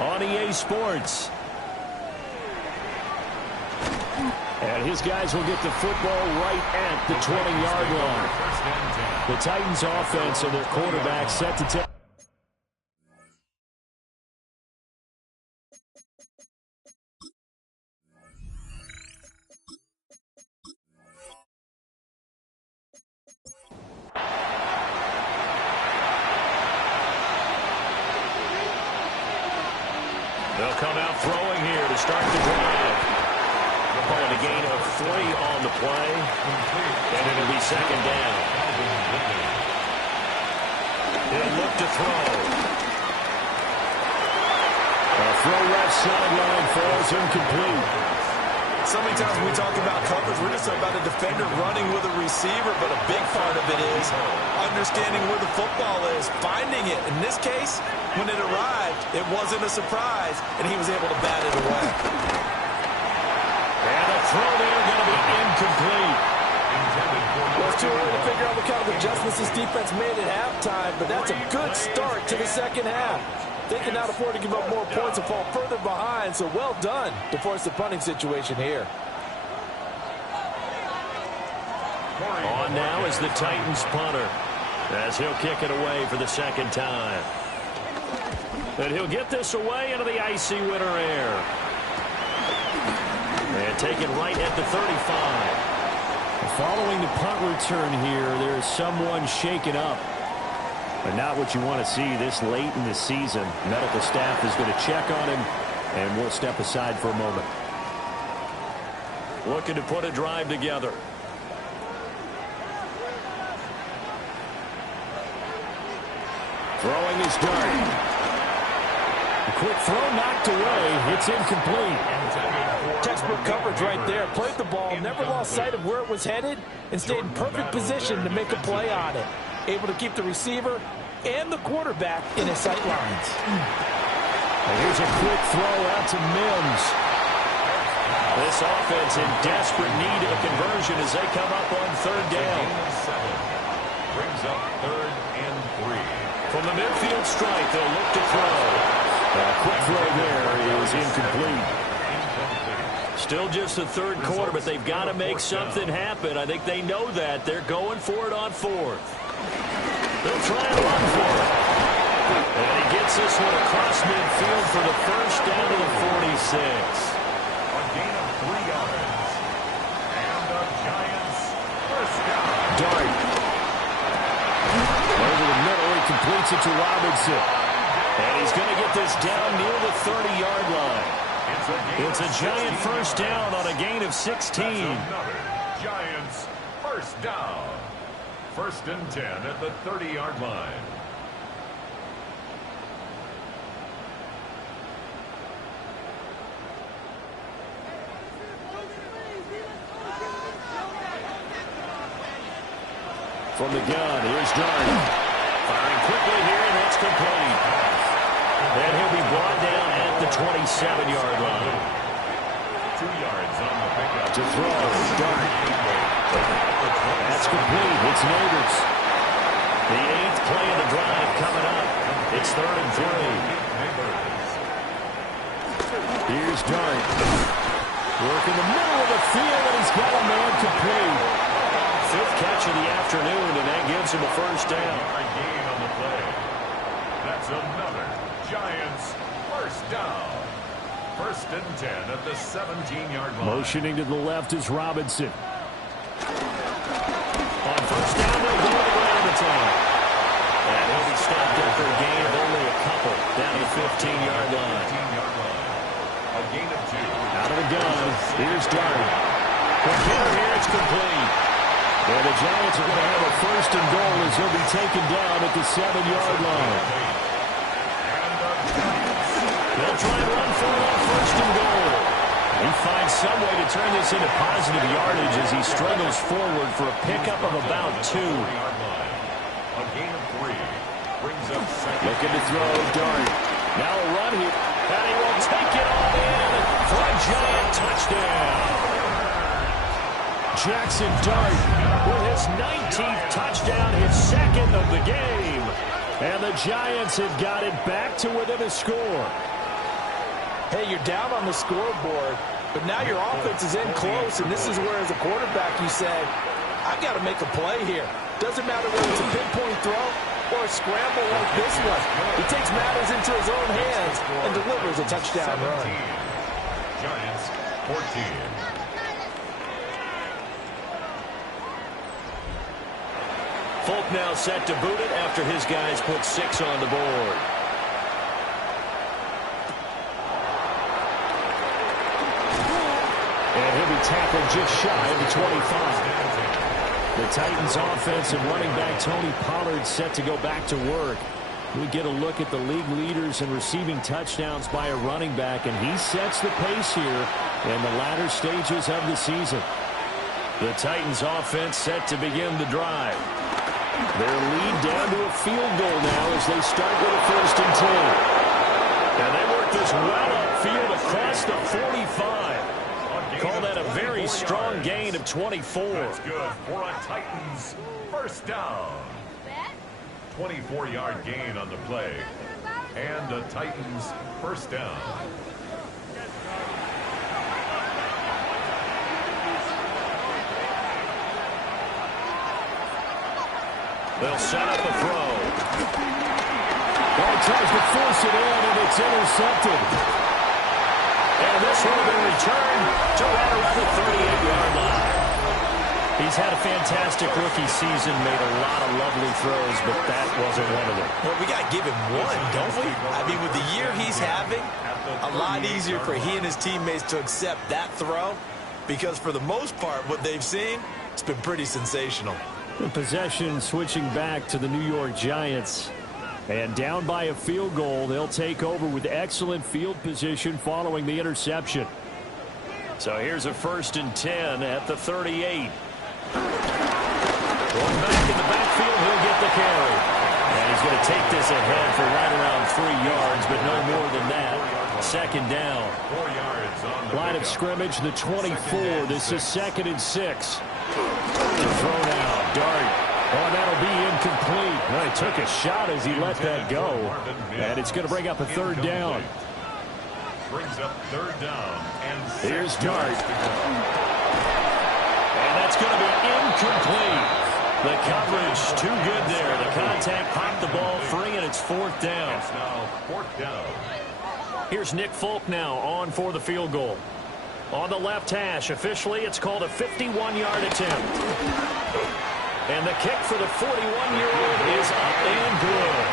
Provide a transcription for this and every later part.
on EA Sports. And his guys will get the football right at the 20-yard line. The Titans offense and their quarterback set to take. They'll come out throwing here to start the drive. Calling a gain of 3 on the play, and it'll be second down. He'll look to throw. A throw left sideline falls incomplete. So many times when we talk about coverage, we're just about a defender running with a receiver, but a big part of it is understanding where the football is, finding it. In this case, when it arrived, it wasn't a surprise, and he was able to bat it away. And a throw there going to be incomplete. Well, it's too early to figure out what kind of adjustments this defense made at halftime, but that's a good start to the second half. They can now afford to give up more points and fall further behind, so well done to force the punting situation here. On now is the Titans punter, as he'll kick it away for the second time. And he'll get this away into the icy winter air. And take it right at the 35. Following the punt return here, there's someone shaken up. But not what you want to see this late in the season. Medical staff is going to check on him, and we'll step aside for a moment. Looking to put a drive together. Throwing his dart. A quick throw knocked away. It's incomplete. Textbook coverage right there. Played the ball, never lost sight of where it was headed, and stayed in perfect position to make a play on it. Able to keep the receiver and the quarterback in his sight lines. And here's a quick throw out to Mims. This offense in desperate need of a conversion as they come up on third down. Brings up 3rd and 3. From the midfield stripe, they'll look to throw. A quick throw there is incomplete. Still just the third quarter, but they've got to make something happen. I think they know that. They're going for it on 4th. They'll try and run for it. And he gets this one across midfield for the first down to the 46. A gain of 3 yards. And the Giants first down. Dart. Over the middle, he completes it to Robinson. And he's going to get this down near the 30-yard line. It's a Giant first down on a gain of 16. That's another Giants first down. 1st and 10 at the 30-yard line. From the gun, here's Darn. Firing quickly here, and that's complete. And he'll be brought down at the 27-yard line. 2 yards on the pickup. To throw, Darn. That's complete. It's Neighbors. The 8th play of the drive coming up. It's 3rd and 3. Here's Dart. Work in the middle of the field, and he's got a man complete. 5th catch of the afternoon, and that gives him a first down. A gain on the play. That's another Giants first down. 1st and 10 at the 17-yard line. Motioning to the left is Robinson. On first down, they'll go to the ground attack. And he'll be stopped after a gain of only a couple down to the 15-yard line. A gain of 2. Out of the gun, here's Dart. Here, it's complete. And the Giants are going to have a first and goal as he'll be taken down at the 7-yard line. They'll try and run for it on first and goal. He finds some way to turn this into positive yardage as he struggles forward for a pickup of about 2. A gain of 3. Brings up second. Looking to throw, Dart. Now a run here. And he will take it all in for a Giant touchdown. Jackson Dart with his 19th touchdown, his 2nd of the game. And the Giants have got it back to within a score. Hey, you're down on the scoreboard, but now your offense is in close, and this is where, as a quarterback, you say, I've got to make a play here. Doesn't matter whether it's a pinpoint throw or a scramble like this one. He takes matters into his own hands and delivers a touchdown run. Giants 14. Folk now set to boot it after his guys put 6 on the board. And he'll be tackled just shy of the 25. The Titans offensive running back Tony Pollard set to go back to work. We get a look at the league leaders in receiving touchdowns by a running back, and he sets the pace here in the latter stages of the season. The Titans offense set to begin the drive. Their lead down to a field goal now as they start with a 1st and 10. And they work this well upfield across the 45. Call that a very strong gain of 24. That's good for a Titans first down. 24-yard gain on the play. And the Titans first down. They'll set up a throw. Well, he tries to force it in, and it's intercepted. And this will be returned to right around the 38-yard line. He's had a fantastic rookie season, made a lot of lovely throws, but that wasn't one of them. Well, we got to give him one, don't we? I mean, with the year he's having, a lot easier for he and his teammates to accept that throw, because for the most part, what they've seen, it's been pretty sensational. The possession switching back to the New York Giants. And down by a field goal, they'll take over with excellent field position following the interception. So here's a 1st and 10 at the 38. Going back in the backfield, he'll get the carry. And he's going to take this ahead for right around 3 yards, but no more than that. 2nd down. 4 yards on the Line of scrimmage, the 24. This is 2nd and 6. To throw now, Dart. Oh, that'll be incomplete. Well, he took a shot as he let that go. And it's going to bring up a 3rd down. Brings up 3rd down. And here's Dart. And that's going to be incomplete. The coverage too good there. The contact popped the ball free, and it's 4th down. It's now 4th down. Here's Nick Folk now on for the field goal. On the left hash, officially, it's called a 51-yard attempt. And the kick for the 41-year-old is up and good.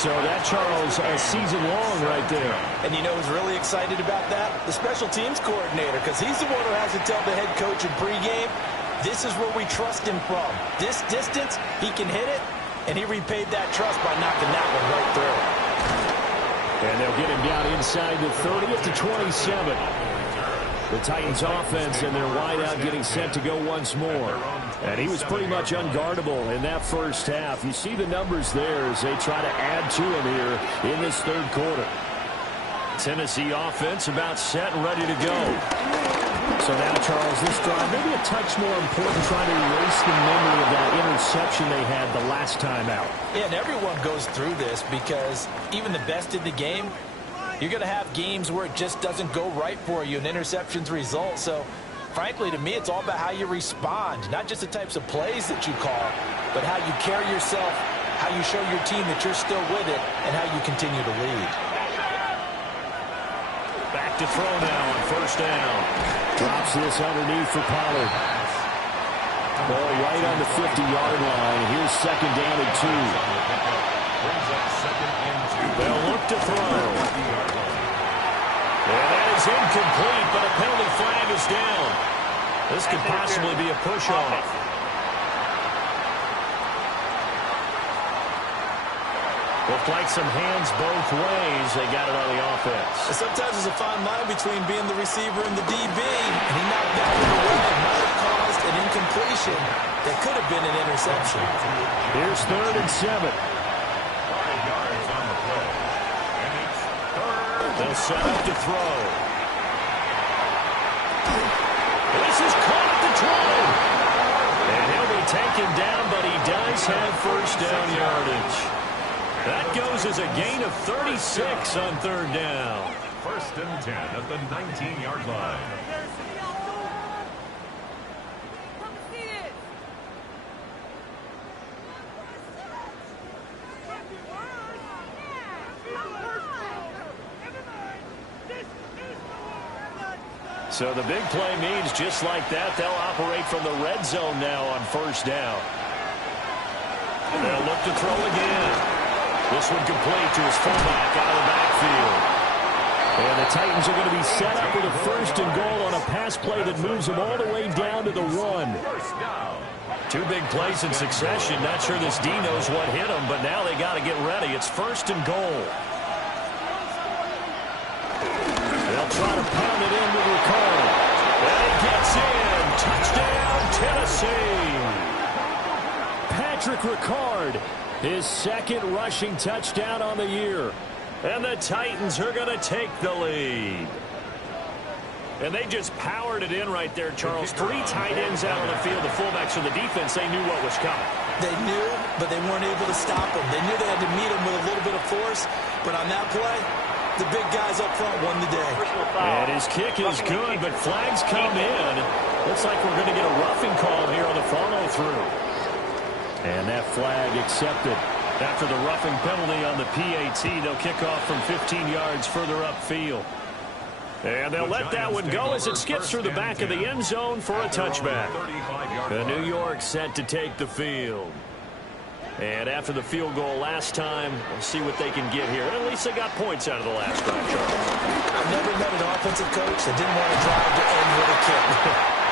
So that, Charles, a season long right there. And you know who's really excited about that? The special teams coordinator, because he's the one who has to tell the head coach in pregame, this is where we trust him from. This distance, he can hit it, and he repaid that trust by knocking that one right through. And they'll get him down inside the 30 to 27. The Titans offense and their wideout getting set to go once more. And he was pretty much unguardable in that first half. You see the numbers there as they try to add to him here in this 3rd quarter. Tennessee offense about set and ready to go. So now, Charles, this drive maybe a touch more important, trying to erase the memory of that interception they had the last time out. Yeah, and everyone goes through this because even the best in the game, you're going to have games where it just doesn't go right for you and interceptions result. So, frankly, to me, it's all about how you respond, not just the types of plays that you call, but how you carry yourself, how you show your team that you're still with it, and how you continue to lead. Back to throw now on 1st down. Drops this underneath for Pollard. Ball right on the 50-yard line. Here's 2nd down and 2. They'll look to throw. And that is incomplete, but a penalty flag is down. This could possibly be a push-off. Looked like some hands both ways. They got it on the offense. Sometimes there's a fine line between being the receiver and the DB, and he knocked that one away. It might have caused an incompletion that could have been an interception. Here's 3rd and 7. 5 yards on the play. And it's 3rd. They'll set up to throw. This is caught at the 20. And he'll be taken down, but he does have 1st down yardage. That goes as a gain of 36 on 3rd down. First and 10 at the 19-yard line. So the big play means just like that, they'll operate from the red zone now on first down. They'll look to throw again. This one complete to his fullback out of the backfield. And the Titans are going to be set up with a first and goal on a pass play that moves them all the way down to the 1. Two big plays in succession. Not sure this D knows what hit him, but now they got to get ready. It's first and goal. They'll try to pound it in with Ricard. And he gets in. Touchdown, Tennessee. Patrick Ricard, his second rushing touchdown on the year. And the Titans are going to take the lead. And they just powered it in right there, Charles. 3 tight ends out on the field. The fullbacks of the defense, they knew what was coming. They knew, but they weren't able to stop him. They knew they had to meet him with a little bit of force. But on that play, the big guys up front won the day. And his kick is good, but flags come in. Looks like we're going to get a roughing call here on the follow-through. And that flag accepted. After the roughing penalty on the PAT, they'll kick off from 15 yards further upfield. And they'll let that one go as it skips through the back of the end zone for a touchback. The New York set to take the field. And after the field goal last time, we'll see what they can get here. At least they got points out of the last drive, Charles. I've never met an offensive coach that didn't want to drive to end with a kick.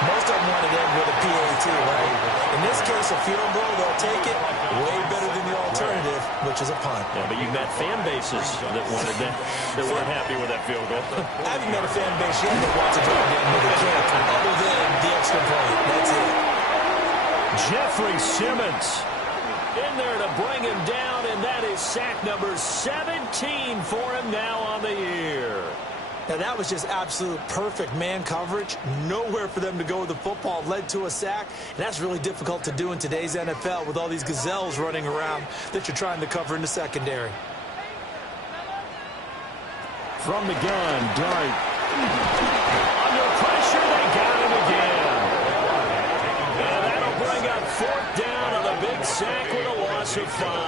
Most of them want to end with a PAT, right? In this case, a field goal, they'll take it. Way better than the alternative, which is a punt. Yeah, but you've met fan bases that wanted that, that weren't happy with that field goal. I haven't met a fan base yet that wants to drive to end with a kick, other than the extra point. That's it. Jeffrey Simmons in there to bring him down, and that is sack number 17 for him now on the year. Now, that was just absolute perfect man coverage. Nowhere for them to go with the football. Led to a sack, and that's really difficult to do in today's NFL with all these gazelles running around that you're trying to cover in the secondary. From the gun, Dart. Under pressure, they got him again. And that'll bring up fourth down on a big sack with a loss of 5.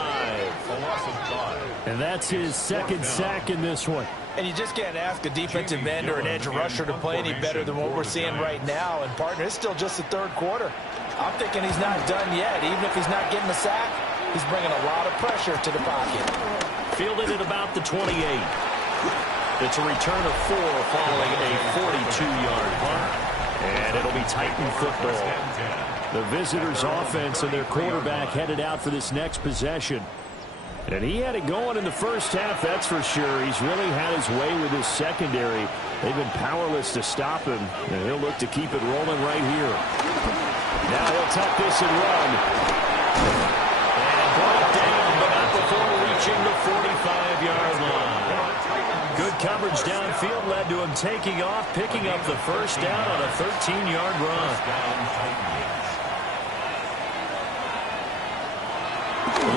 And that's his second sack in this one. And you just can't ask a defensive end or an edge rusher to play any better than what we're seeing right now. And, partner, it's still just the third quarter. I'm thinking he's not done yet. Even if he's not getting the sack, he's bringing a lot of pressure to the pocket. Fielded at about the 28. It's a return of 4 following a 42-yard punt. And it'll be Titan football. The visitors' offense and their quarterback headed out for this next possession. And he had it going in the first half, that's for sure. He's really had his way with his secondary. They've been powerless to stop him, and he'll look to keep it rolling right here. Now he'll tuck this and run. And brought down, but not before reaching the 45-yard line. Good coverage downfield led to him taking off, picking up the first down on a 13-yard run.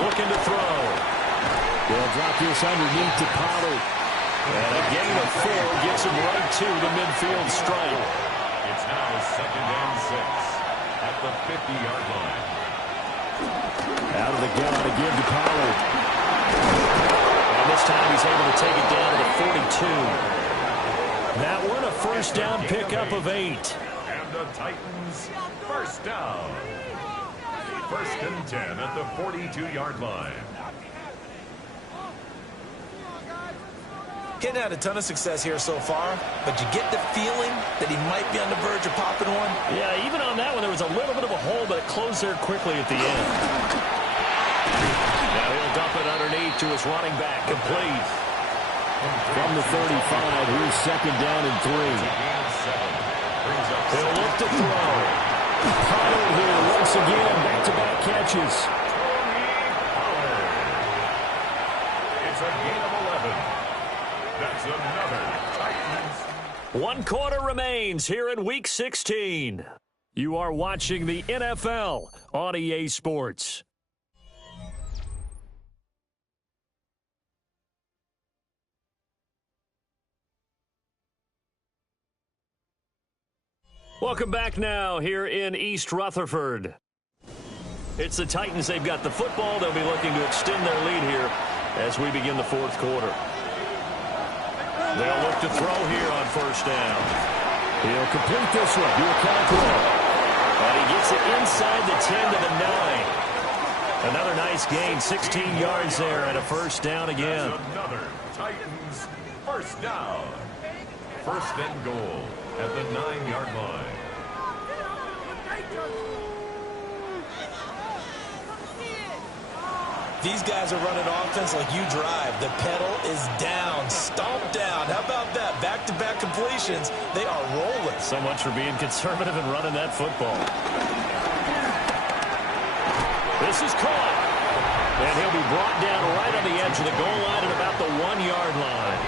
Looking to throw. They'll drop this underneath to Pollard. And a gain of 4 gets him right to the midfield stripe. It's now 2nd and 6 at the 50-yard line. Out of the gun again to Pollard. And this time he's able to take it down to the 42. That one a first down pickup of 8. And the Titans first down. First and 10 at the 42-yard line. Getting had a ton of success here so far, but you get the feeling that he might be on the verge of popping one. Yeah, even on that one, there was a little bit of a hole, but it closed there quickly at the end. Now he'll dump it underneath to his running back, complete. From the 35, here's second down and 3. He'll look to throw. Pollard here once again, back-to-back catches. It's a gain of 11. That's another Titans. 1 quarter remains here in Week 16. You are watching the NFL on EA Sports. Welcome back now here in East Rutherford. It's the Titans. They've got the football. They'll be looking to extend their lead here as we begin the fourth quarter. They'll look to throw here on first down. He'll complete this one. Do a control. And he gets it inside the 10 to the 9. Another nice gain, 16 yards there and a first down again. That's another Titans first down. First and goal at the 9-yard line. These guys are running offense like you drive. The pedal is down, stomped down. How about that? Back-to-back completions. They are rolling. So much for being conservative and running that football. This is caught. And he'll be brought down right on the edge of the goal line at about the 1-yard line.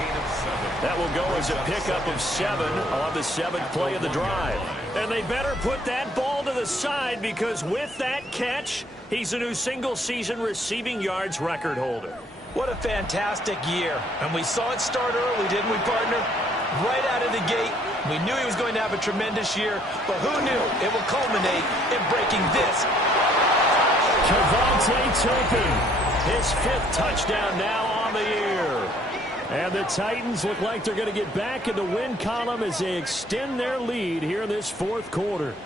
That will go as a pickup of 7 on the 7th play of the drive. And they better put that ball to the side because with that catch, he's a new single-season receiving yards record holder. What a fantastic year. And we saw it start early, didn't we, partner? Right out of the gate, we knew he was going to have a tremendous year, but who knew it will culminate in breaking this. Kevontae Turpin, his 5th touchdown now on the year. And the Titans look like they're going to get back in the win column as they extend their lead here in this fourth quarter.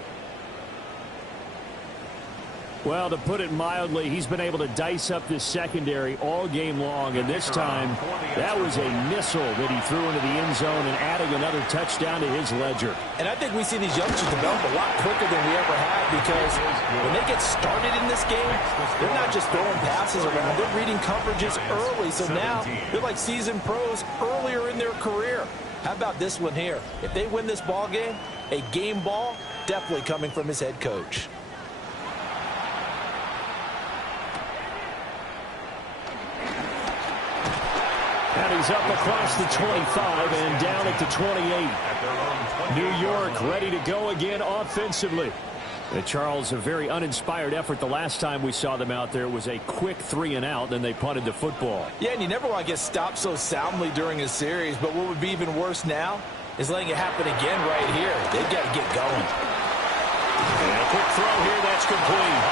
Well, to put it mildly, he's been able to dice up this secondary all game long, and this time that was a missile that he threw into the end zone and adding another touchdown to his ledger. And I think we see these youngsters develop a lot quicker than we ever have because when they get started in this game, they're not just throwing passes around. They're reading coverages early, so now they're like seasoned pros earlier in their career. How about this one here? If they win this ball game, a game ball definitely coming from his head coach. And he's up across the 25 and down at the 28. New York ready to go again offensively. Charles, a very uninspired effort the last time we saw them out there. It was a quick 3-and-out, then they punted the football. Yeah, and you never want to get stopped so soundly during a series, but what would be even worse now is letting it happen again right here. They've got to get going. And a quick throw here, that's complete.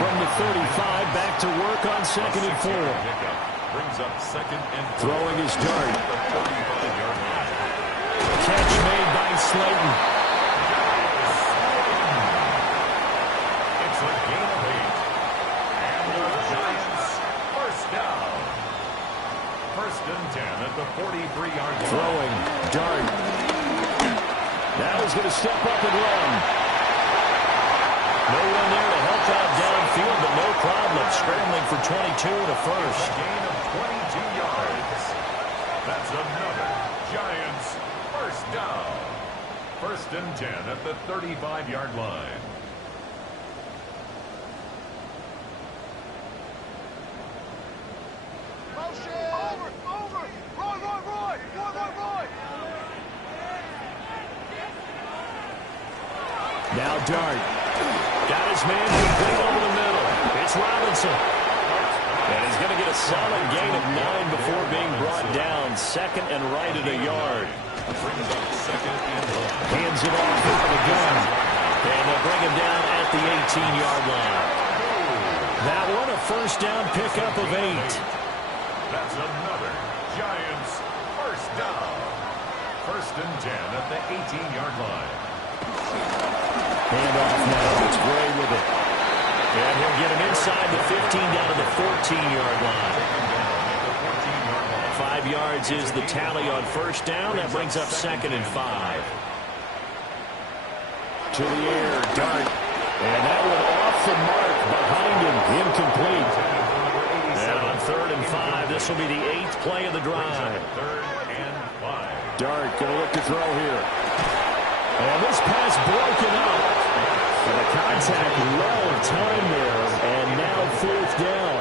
From the 35, back to work on 2nd and 4. Brings up 2nd and 4. Throwing his dart. Catch made by Slayton. It's a gain of 8. And the Giants first down. 1st and 10 at the 43-yard line. Throwing dart. Now he's going to step up and run. No one there to help out downfield, but no problem. Scrambling for 22 to first. Gain of 22 yards. That's another Giants first down. 1st and 10 at the 35-yard line. Now Dart. Got his man complete over the middle. It's Robinson. And he's going to get a solid gain of 9 before being brought down. 2nd and right at a yard. Hands it off into the gun. And they'll bring him down at the 18-yard line. That one a first down pickup of 8. That's another Giants first down. 1st and 10 at the 18-yard line. Hand off now. It's Gray with it. And he'll get him inside the 15 down to the 14-yard line. 5 yards is the tally on first down. That brings up 2nd and 5. To the air, Dart. And that one off the mark behind him. Incomplete. And on 3rd and 5, this will be the 8th play of the drive. 3rd and 5. Dart going to look to throw here. And this pass broken up. And the contact low time there. And now 4th down.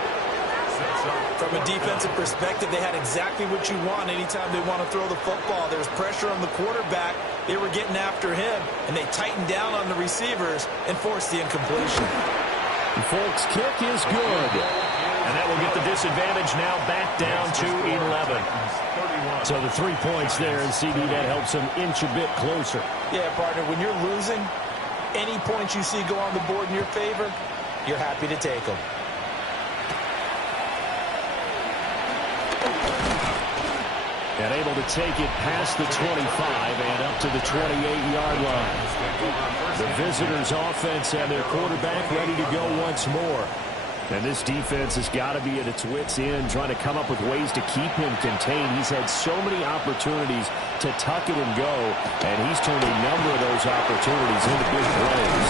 From a defensive perspective, they had exactly what you want anytime they want to throw the football. There was pressure on the quarterback. They were getting after him, and they tightened down on the receivers and forced the incompletion. The Folks' kick is good. And that will get the disadvantage now back down to 11. So the 3 points there, and CD, that helps them inch a bit closer. Yeah, partner, when you're losing, any points you see go on the board in your favor, you're happy to take them. And able to take it past the 25 and up to the 28-yard line. The visitors' offense and their quarterback ready to go once more. And this defense has got to be at its wits' end, trying to come up with ways to keep him contained. He's had so many opportunities to tuck it and go, and he's turned a number of those opportunities into big plays.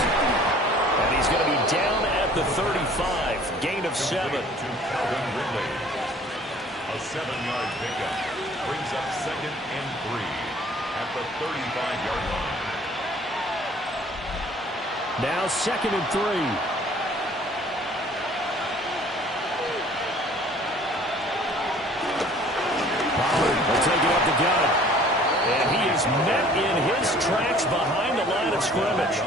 And he's going to be down at the 35, gain of 7. A 7-yard pickup brings up 2nd and 3 at the 35-yard line. Now 2nd and 3. Will take it up the gut. And he is met in his tracks behind the line of scrimmage.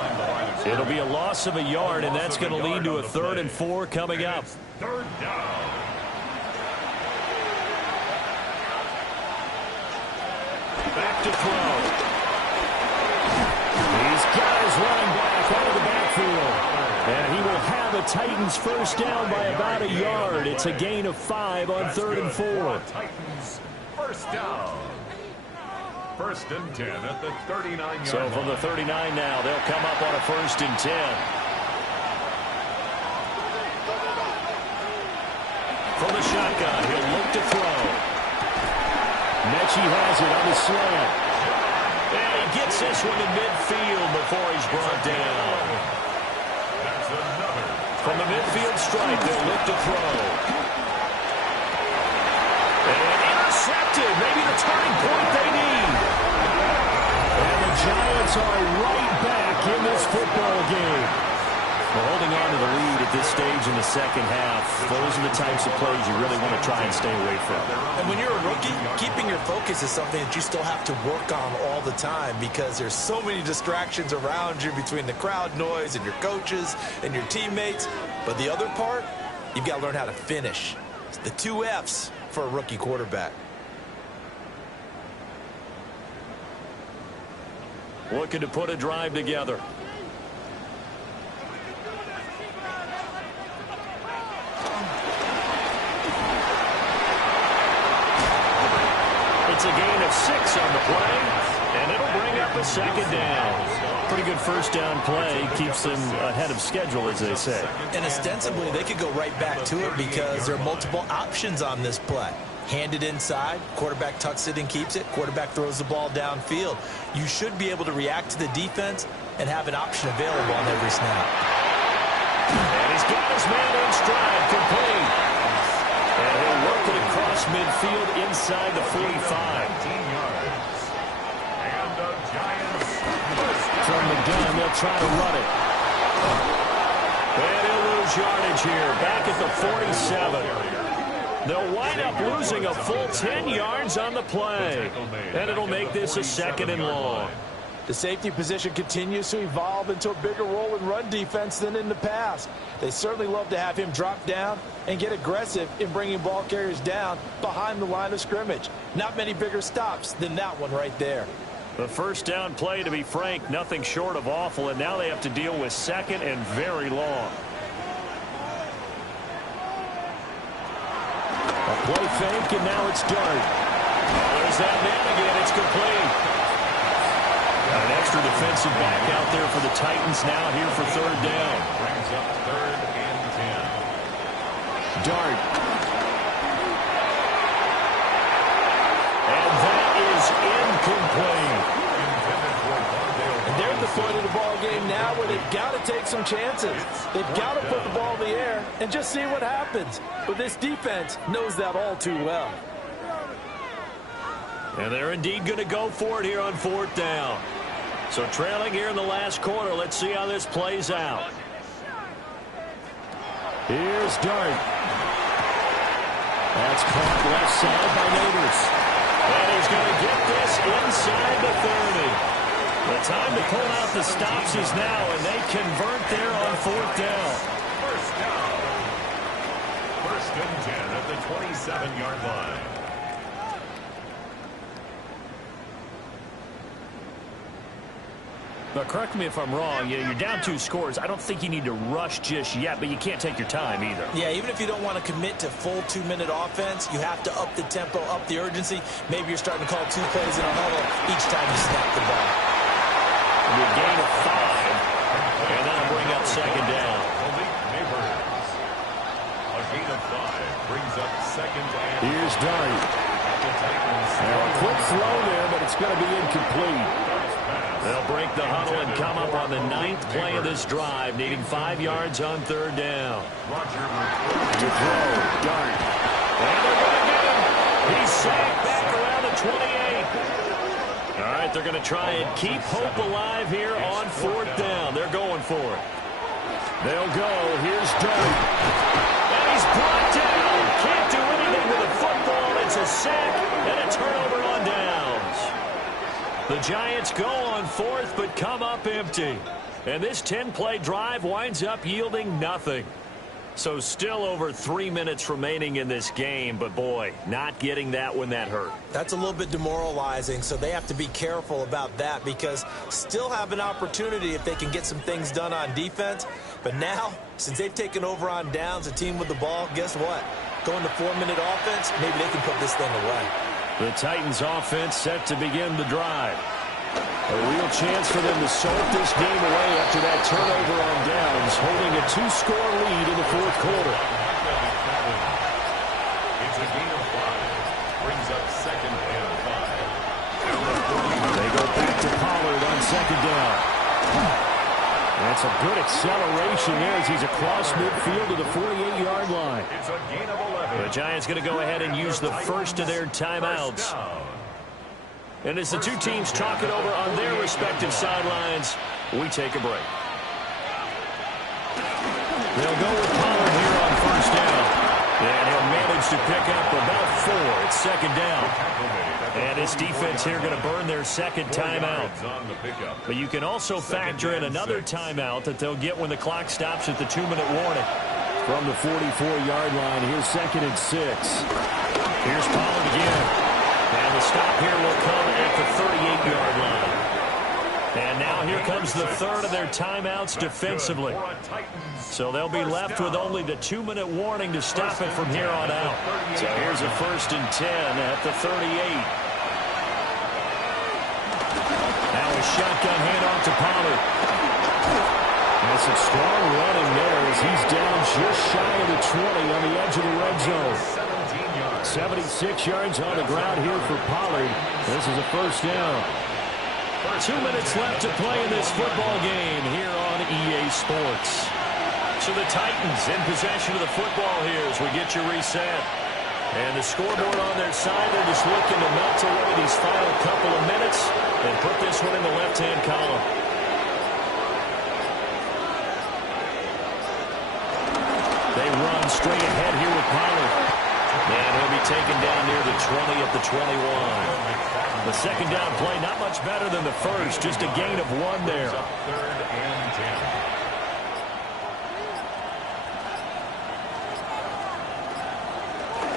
It'll be a loss of a yard, and that's going to lead to a 3rd and 4 coming up. 3rd down. Back to throw. He's got his running back out of the backfield. And he will have a Titans first down by about a yard. It's a gain of 5 on 3rd and 4. Titans first down. 1st and 10 at the 39-yard line. So from the 39 now, they'll come up on a 1st and 10. From the shotgun, he'll look to throw. Mechie has it on the slant. And he gets this one in midfield before he's brought down. That's another. From the midfield strike, they'll look to throw. And intercepted. Maybe the turning point they need. And the Giants are right back in this football game. Well, holding on to the lead at this stage in the second half, those are the types of plays you really want to try and stay away from. And when you're a rookie, keeping your focus is something that you still have to work on all the time because there's so many distractions around you between the crowd noise and your coaches and your teammates. But the other part, you've got to learn how to finish. It's the 2 F's for a rookie quarterback. Looking to put a drive together. It's a gain of 6 on the play, and it'll bring up a 2nd down. Pretty good first down play. Keeps them ahead of schedule, as they say. And ostensibly, they could go right back to it because there are multiple options on this play. Hand it inside, quarterback tucks it and keeps it, quarterback throws the ball downfield. You should be able to react to the defense and have an option available on every snap. And he's got his man in stride, complete. And he'll work it across midfield inside the 45. 19 yards. And the Giants. From the gun, they'll try to run it. And he'll lose yardage here, back at the 47. They'll wind up losing a full 10 yards on the play. And it'll make this a 2nd and long. The safety position continues to evolve into a bigger role in run defense than in the past. They certainly love to have him drop down and get aggressive in bringing ball carriers down behind the line of scrimmage. Not many bigger stops than that one right there. The first down play, to be frank, nothing short of awful, and now they have to deal with 2nd and very long. A play fake, and now it's Dart. There's that man again. It's complete. An extra defensive back out there for the Titans now here for 3rd down. Brings up 3rd and 10. Dart. And that is incomplete. And they're at the point of the ball game now where they've got to take some chances. They've got to put the ball in the air and just see what happens. But this defense knows that all too well. And they're indeed going to go for it here on 4th down. So trailing here in the last quarter. Let's see how this plays out. Here's Dart. That's caught left side by Neighbors. And he's going to get this inside the 30. The time to pull out the stops is now, and they convert there on 4th down. First down. 1st and 10 at the 27-yard line. But correct me if I'm wrong, you're down 2 scores. I don't think you need to rush just yet, but you can't take your time either. Yeah, even if you don't want to commit to full 2-minute offense, you have to up the tempo, up the urgency. Maybe you're starting to call 2 plays in a huddle each time you snap the ball. It'll be a gain of 5, and that'll bring up second down. A gain of 5 brings up second and... Here's Dart. Now a quick throw there, but it's going to be incomplete. They'll break the huddle and come up on the 9th play of this drive, needing 5 yards on 3rd down. To throw, Dart. And they're going to get him. He's sacked back around the 28. All right, they're going to try and keep hope alive here on 4th down. They're going for it. They'll go. Here's Dart. And he's brought down. Can't do anything with a football. It's a sack and a turnover on downs. The Giants go on 4th, but come up empty. And this 10-play drive winds up yielding nothing. So still over 3 minutes remaining in this game, but boy, not getting that when that hurt. That's a little bit demoralizing, so they have to be careful about that because still have an opportunity if they can get some things done on defense. But now, since they've taken over on downs, a team with the ball, guess what? Going to 4-minute offense, maybe they can put this thing away. The Titans offense set to begin the drive. A real chance for them to salt this game away after that turnover on downs, holding a 2-score lead in the 4th quarter. It's a gain of 5. Brings up second and 5. They go back to Pollard on 2nd down. That's a good acceleration there as he's across midfield to the 48-yard line. It's a gain of 11. The Giants going to go ahead and use the first of their timeouts. And as the two teams talk it over on their respective sidelines, we take a break. They'll go with Pollard here on 1st down. And he'll manage to pick up about 4. It's 2nd down. And his defense here going to burn their 2nd timeout. But you can also factor in another timeout that they'll get when the clock stops at the 2-minute warning. From the 44-yard line, here's 2nd and 6. Here's Pollard again. And the stop here will come at the 38-yard line. And now here comes the 3rd of their timeouts defensively. So they'll be left with only the 2-minute warning to stop it from here on out. So here's a 1st and 10 at the 38. Now a shotgun handoff to Pollard. And some strong running there as he's down just shy of the 20 on the edge of the red zone. 76 yards on the ground here for Pollard. This is a 1st down. 2 minutes left to play in this football game here on EA Sports. So the Titans in possession of the football here as we get you reset. And the scoreboard on their side, they're just looking to melt away these final couple of minutes and put this one in the left-hand column. They run straight ahead here with Pollard. And he'll be taken down near the 20 at the 21. The 2nd down play, not much better than the first, just a gain of 1 there. 3rd and 10.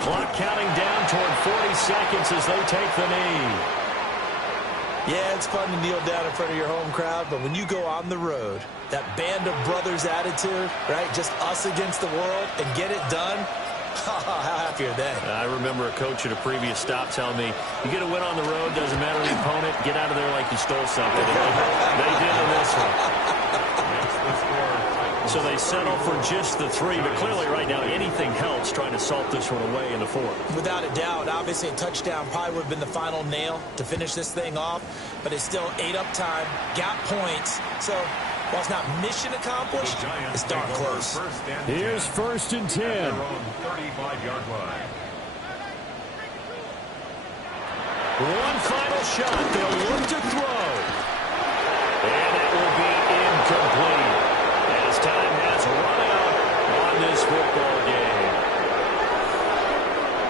Clock counting down toward 40 seconds as they take the knee. Yeah, it's fun to kneel down in front of your home crowd, but when you go on the road, that band of brothers attitude, right, just us against the world, and get it done, how happy are they? I remember a coach at a previous stop telling me, you get a win on the road, doesn't matter the opponent, get out of there like you stole something. They did in this one. So they settle for just the 3, but clearly right now anything helps trying to salt this one away in the 4th. Without a doubt, obviously a touchdown probably would have been the final nail to finish this thing off, but it's still 8 up time, got points, so while it's not mission accomplished, it's darn close. Here's 1st and 10. 35-yard line. One final shot. They'll look to throw. And it will be incomplete. As time has run out on this football game.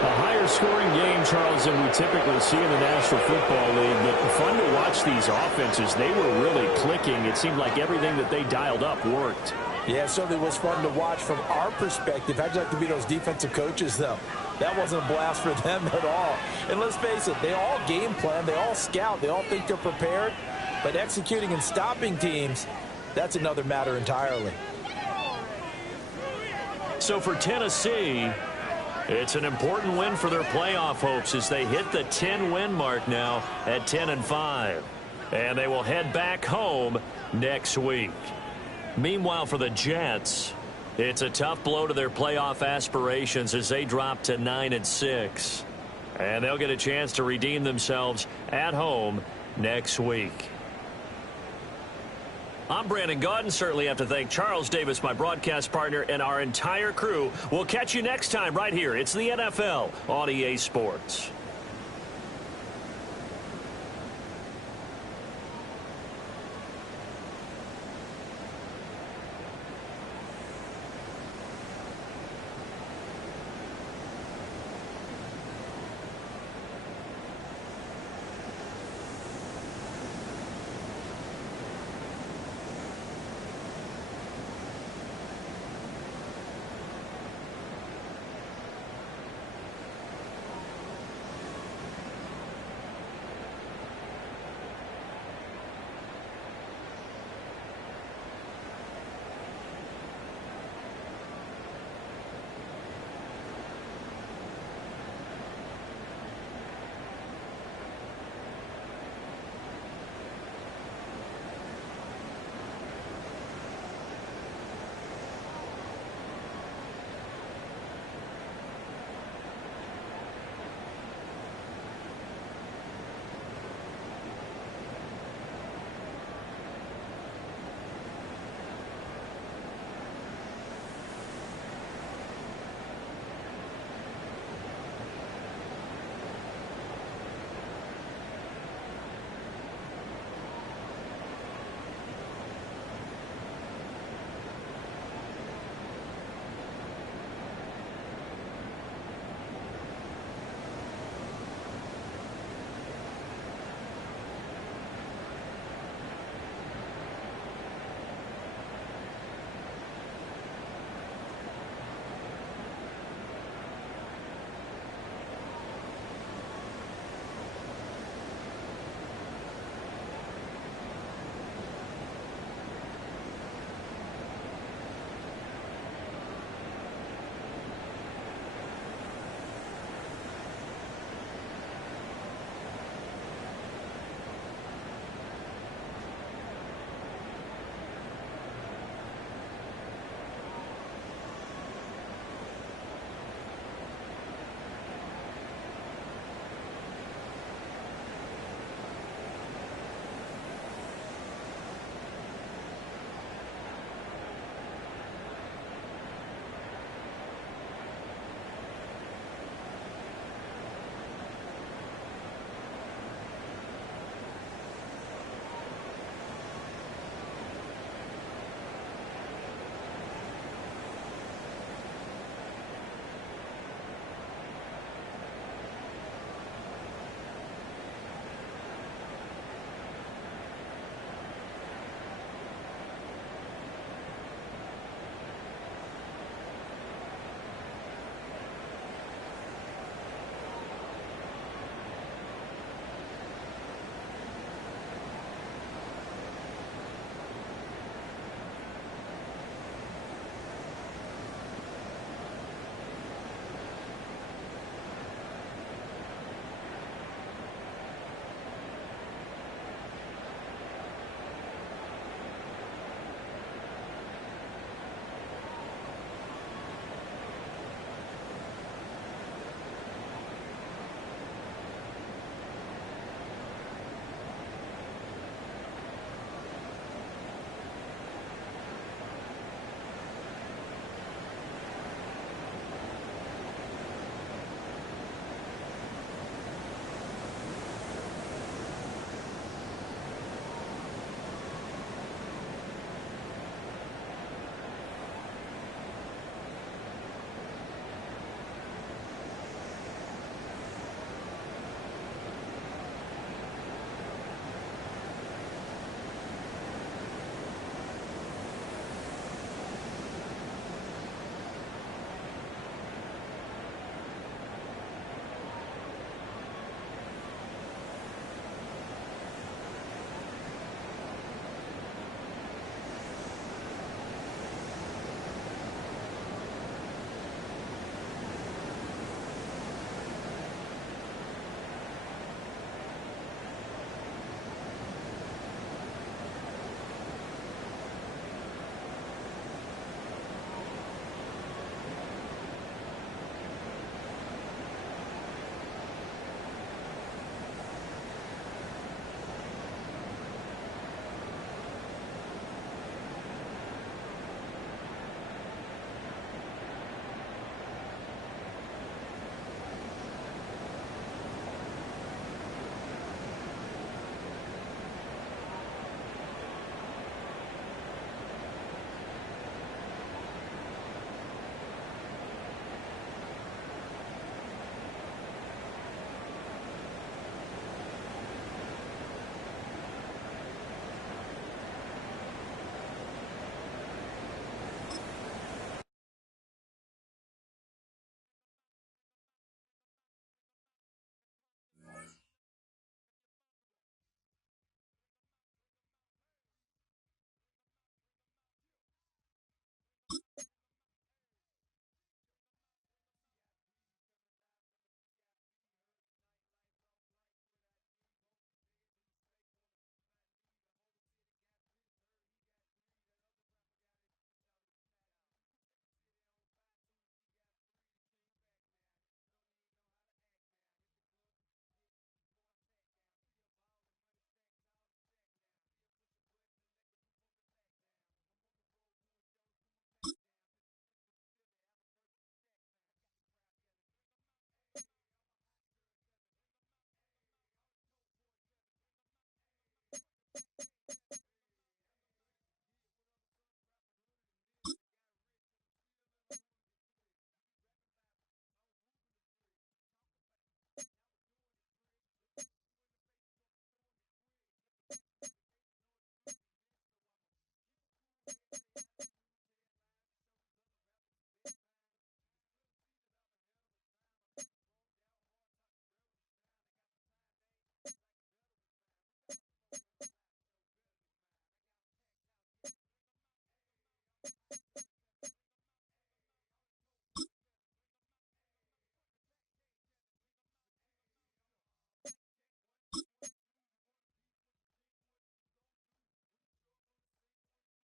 A higher scoring game, Charles, than we typically see in the National Football League. But fun to watch these offenses. They were really clicking. It seemed like everything that they dialed up worked. Yeah, it certainly was fun to watch from our perspective. How'd you like to be those defensive coaches, though? That wasn't a blast for them at all. And let's face it, they all game plan, they all scout, they all think they're prepared. But executing and stopping teams, that's another matter entirely. So for Tennessee, it's an important win for their playoff hopes as they hit the 10-win mark now at 10-5. And they will head back home next week. Meanwhile, for the Jets, it's a tough blow to their playoff aspirations as they drop to 9-6. And they'll get a chance to redeem themselves at home next week. I'm Brandon Gaudin. Certainly have to thank Charles Davis, my broadcast partner, and our entire crew. We'll catch you next time right here. It's the NFL on EA Sports.